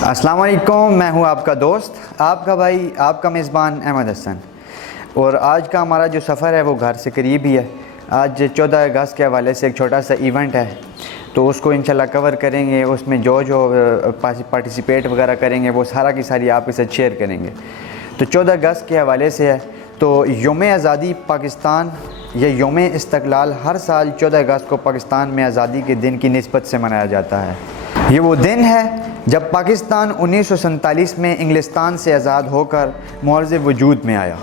अस्सलाम वालेकुम, मैं हूं आपका दोस्त, आपका भाई, आपका मेज़बान अहमद हसन। और आज का हमारा जो सफ़र है वो घर से करीब ही है। आज 14 अगस्त के हवाले से एक छोटा सा इवेंट है, तो उसको इंशाल्लाह कवर करेंगे। उसमें जो पार्टिसिपेट वगैरह करेंगे वो सारा की सारी आपके साथ शेयर करेंगे। तो 14 अगस्त के हवाले से है तो यौम आज़ादी पाकिस्तान या यौम इस्तक़लाल हर साल 14 अगस्त को पाकिस्तान में आज़ादी के दिन की निस्बत से मनाया जाता है। ये वो दिन है जब पाकिस्तान 1947 में इंग्लिस्तान से आज़ाद होकर मुआज़ वजूद में आया।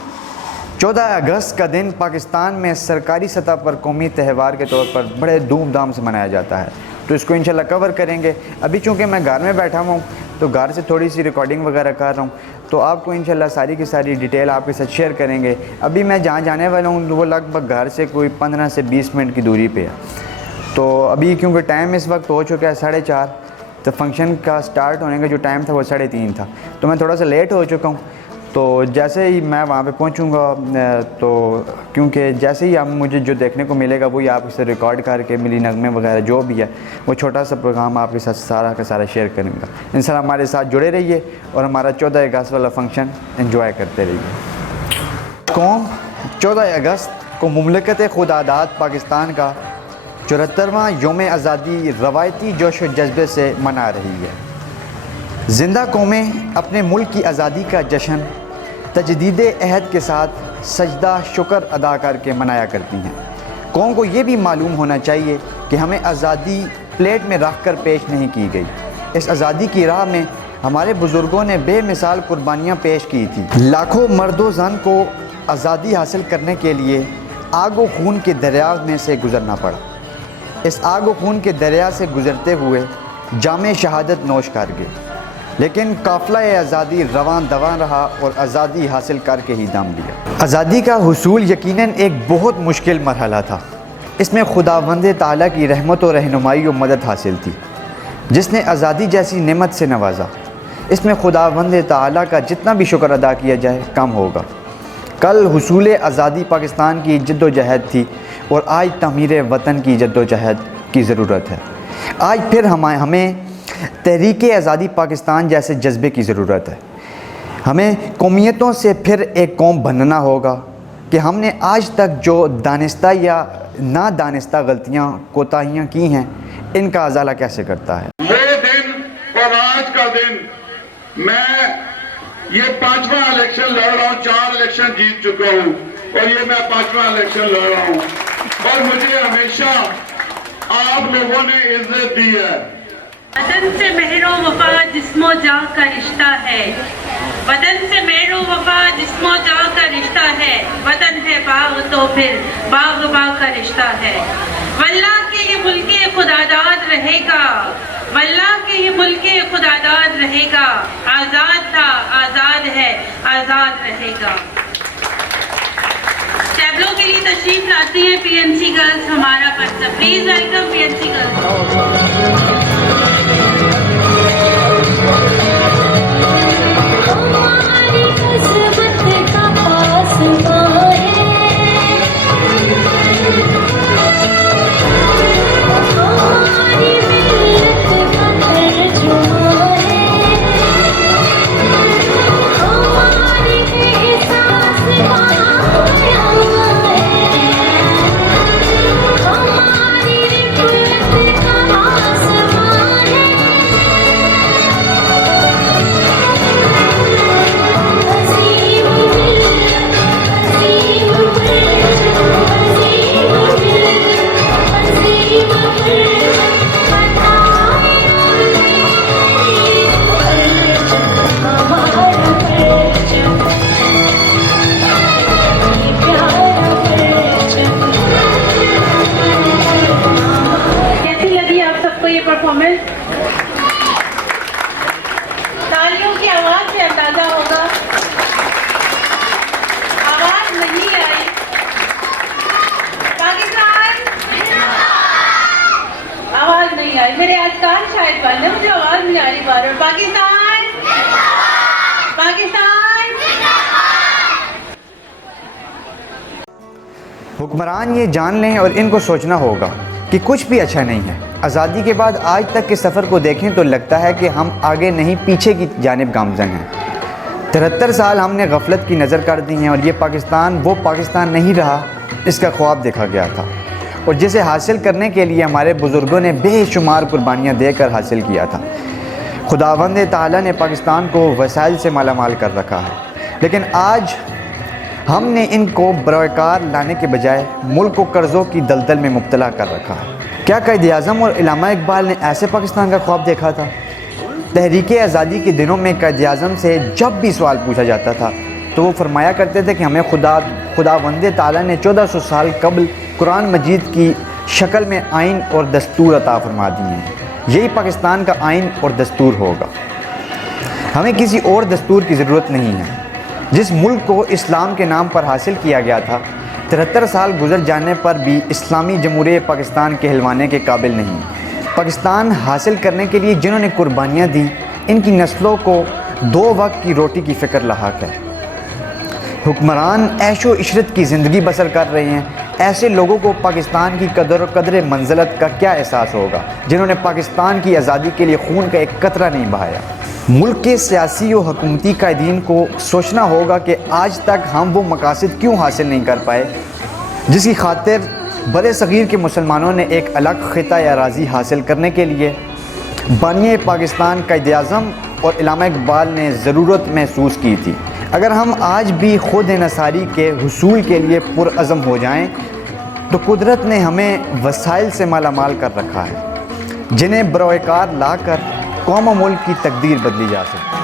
14 अगस्त का दिन पाकिस्तान में सरकारी सतह पर कौमी त्यौहार के तौर पर बड़े धूमधाम से मनाया जाता है, तो इसको इंशाल्लाह कवर करेंगे। अभी चूँकि मैं घर में बैठा हुआ हूँ तो घर से थोड़ी सी रिकॉर्डिंग वगैरह कर रहा हूँ, तो आपको इंशाल्लाह सारी की सारी डिटेल आपके साथ शेयर करेंगे। अभी मैं जहाँ जाने वाला हूँ वो लगभग घर से कोई 15 से 20 मिनट की दूरी पे है। तो अभी क्योंकि टाइम इस वक्त हो चुका है 4:30, तो फंक्शन का स्टार्ट होने का जो टाइम था वो 3:30 था, तो मैं थोड़ा सा लेट हो चुका हूँ। तो जैसे ही मैं वहाँ पे पहुँचूँगा तो क्योंकि जैसे ही आप मुझे जो देखने को मिलेगा वही आपसे रिकॉर्ड करके मिली नगमे वगैरह जो भी है वो छोटा सा प्रोग्राम आपके साथ सारा का सारा शेयर करूँगा। इंशाल्लाह हमारे साथ जुड़े रहिए और हमारा 14 अगस्त वाला फंक्शन एंजॉय करते रहिए। कौम 14 अगस्त को मुमलकत खुदादाद पाकिस्तान का 74वां यौम आज़ादी रवायती जोश व जज्बे से मना रही है। ज़िंदा कौमें अपने मुल्क की आज़ादी का जश्न तजदीद अहद के साथ सजदा शुक्र अदा करके मनाया करती हैं। कौम को ये भी मालूम होना चाहिए कि हमें आज़ादी प्लेट में रख कर पेश नहीं की गई। इस आज़ादी की राह में हमारे बुज़ुर्गों ने बेमिसाल कुर्बानियाँ पेश की थी। लाखों मर्दो ज़न को आज़ादी हासिल करने के लिए आग व खून के दरिया में से गुज़रना पड़ा। इस आग व खून के दरिया से गुज़रते हुए जामे शहादत नोश कर गए, लेकिन काफ़िला आज़ादी रवान दवान रहा और आज़ादी हासिल करके ही दम लिया। आज़ादी का हुसूल यकीनन एक बहुत मुश्किल मरहला था। इसमें खुदावंद ताला की रहमत और रहनुमाई और मदद हासिल थी, जिसने आज़ादी जैसी नेमत से नवाजा। इसमें खुदावंद ताला का जितना भी शुक्र अदा किया जाए कम होगा। कल हुसूल आज़ादी पाकिस्तान की जद्दोजहद थी और आज तमीर वतन की जद्दोजहद की ज़रूरत है। आज फिर हमें तहरीक आज़ादी पाकिस्तान जैसे जज्बे की ज़रूरत है। हमें कौमियतों से फिर एक कौम बनना होगा कि हमने आज तक जो दानिस्ता या ना दानिस्ता गलतियाँ कोताहियाँ की हैं, इनका अज़ाला कैसे करता है। वो दिन और आज का दिन, मैं ये 5वां इलेक्शन लड़ रहा हूँ, 4 इलेक्शन जीत चुका हूँ और ये मैं 5वां इलेक्शन लड़ रहा हूँ, और मुझे हमेशा आप लोगों ने इज्जत दी है। वतन से मेहरो वफा जिस्मो जान का रिश्ता है, वतन से मेहरो वफा जिस्मो जान का रिश्ता है। वतन है बाग तो फिर बाग बाग का रिश्ता है। वल्लाह के ये मुल्के खुदादाद रहेगा, वल्लाह के ये मुल्के खुदादाद रहेगा। आज़ाद था, आज़ाद है, आज़ाद रहेगा। टैबलो के लिए तशरीफ लाती है पीएनसी गर्ल्स हमारा पर्चा। Please welcome PNC girls. तालियों की आवाज से अंदाजा होगा। आवाज नहीं आई। पाकिस्तान आवाज नहीं आई। मेरे आज कान शायद बंद है, मुझे आवाज नहीं आ रही बार। पाकिस्तान पाकिस्तान। हुक्मरान ये जान लें और इनको सोचना होगा कि कुछ भी अच्छा नहीं है। आज़ादी के बाद आज तक के सफ़र को देखें तो लगता है कि हम आगे नहीं पीछे की जानिब गामज़न हैं। 73 साल हमने गफलत की नज़र कर दी हैं और ये पाकिस्तान वो पाकिस्तान नहीं रहा इसका ख्वाब देखा गया था और जिसे हासिल करने के लिए हमारे बुज़ुर्गों ने बेशुमार कुर्बानियाँ देकर हासिल किया था। खुदावंद ताला ने पाकिस्तान को वसाइल से मालामाल कर रखा है, लेकिन आज हमने इनको बरकार लाने के बजाय मुल्क को कर्ज़ों की दलदल में मुब्तला कर रखा है। क्या क़ायद आज़म और इल्लामा इकबाल ने ऐसे पाकिस्तान का ख्वाब देखा था? तहरीक आज़ादी के दिनों में क़ायद आज़म से जब भी सवाल पूछा जाता था तो वो फरमाया करते थे कि हमें खुदावंद ताला ने 1400 साल कबल कुरान मजीद की शक्ल में आइन और दस्तूर अता फरमा दिए हैं। यही पाकिस्तान का आइन और दस्तूर होगा। हमें किसी और दस्तूर की ज़रूरत नहीं है। जिस मुल्क को इस्लाम के नाम पर हासिल किया गया था 73 साल गुजर जाने पर भी इस्लामी जमहूरियत पाकिस्तान के हिलवाने के काबिल नहीं। पाकिस्तान हासिल करने के लिए जिन्होंने कुर्बानियाँ दी इनकी नस्लों को 2 वक्त की रोटी की फ़िक्र लाहक है। हुक्मरान ऐशो इशरत की ज़िंदगी बसर कर रहे हैं। ऐसे लोगों को पाकिस्तान की कदर मंजिलत का क्या एहसास होगा जिन्होंने पाकिस्तान की आज़ादी के लिए खून का एक कतरा नहीं बहाया। मुल्क के सियासी और हुकूमती कायदीन को सोचना होगा कि आज तक हम वो मकासद क्यों हासिल नहीं कर पाए जिसकी खातिर बड़े सग़ीर के मुसलमानों ने एक अलग ख़िता या राज़ी हासिल करने के लिए बानिए पाकिस्तान क़ायद आज़म और इल्लामा इकबाल ने ज़रूरत महसूस की थी। अगर हम आज भी खुद नसारी के हुसूल के लिए पुरअज़म हो जाएं तो कुदरत ने हमें वसाइल से मालामाल कर रखा है जिन्हें बरकार ला कर कौम और मुल्क की तकदीर बदली जा सकती है।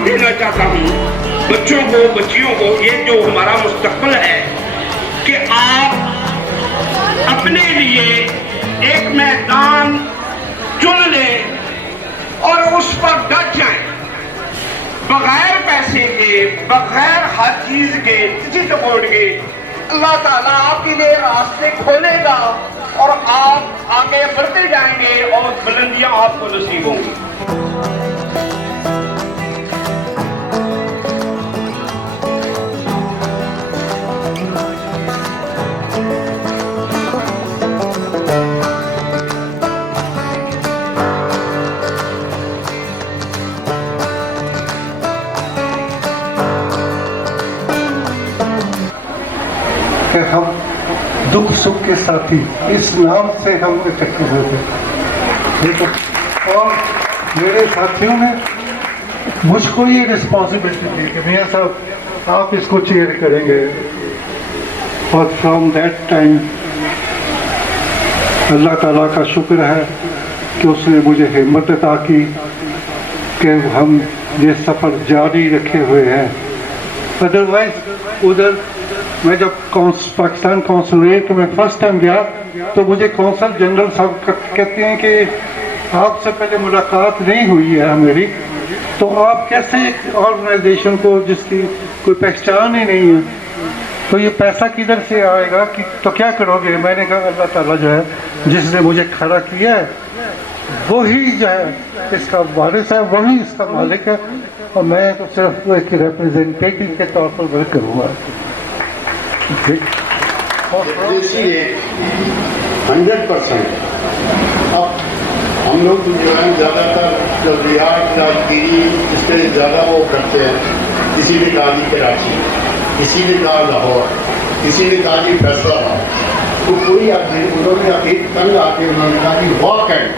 देना चाहता हूँ बच्चों को, बच्चियों को, ये जो हमारा मुस्तकबिल है कि आप अपने लिए एक मैदान चुन लें और उस पर डट जाएं, बगैर पैसे के, बगैर हर चीज के, किसी सपोर्ट के। अल्लाह ताला आपके लिए रास्ते खोलेगा और आप आगे बढ़ते जाएंगे और बुलंदियां आपको नसीब होंगी। कि हम दुख सुख के साथी, इस नाम से हम इकट्ठे हुए थे। ठीक है, और मेरे साथियों ने मुझको ये रिस्पॉन्सिबिलिटी दी कि मियाँ साहब आप इसको चेयर करेंगे। और फ्रॉम दैट टाइम अल्लाह ताला का शुक्र है कि उसने मुझे हिम्मत अता की कि हम ये सफ़र जारी रखे हुए हैं। अदरवाइज उधर मैं जब पाकिस्तान कौंसलेट में फर्स्ट टाइम गया तो मुझे कौंसल जनरल साहब कहते हैं कि आपसे पहले मुलाकात नहीं हुई है मेरी, तो आप कैसे एक ऑर्गेनाइजेशन को जिसकी कोई पहचान ही नहीं है, तो ये पैसा किधर से आएगा कि तो क्या करोगे? मैंने कहा अल्लाह ताला जो है जिसने मुझे खड़ा किया है वही जो है इसका वारिस है, वही इसका मालिक है, और मैं तो सिर्फ एक रिप्रेजेंटेटिव के तौर पर वर्क करूँगा। 100%। अब हम लोग जो है ज़्यादातर जो रियाज राजगीरी इस पर ज़्यादा वो करते हैं, किसी ने कहा जी कराची, किसी ने कहा लाहौर, किसी ने कहा जी फैसलाबाद, तो कोई आदमी उन्होंने एक तंग आके उन्होंने कहा कि वॉक एंड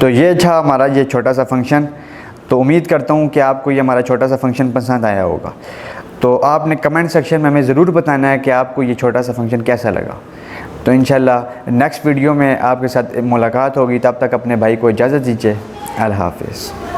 तो ये था हमारा ये छोटा सा फंक्शन। तो उम्मीद करता हूँ कि आपको ये हमारा छोटा सा फंक्शन पसंद आया होगा। तो आपने कमेंट सेक्शन में हमें ज़रूर बताना है कि आपको ये छोटा सा फंक्शन कैसा लगा। तो इंशाल्लाह नेक्स्ट वीडियो में आपके साथ मुलाकात होगी। तब तक अपने भाई को इजाज़त दीजिए। अल्लाह हाफ़िज़।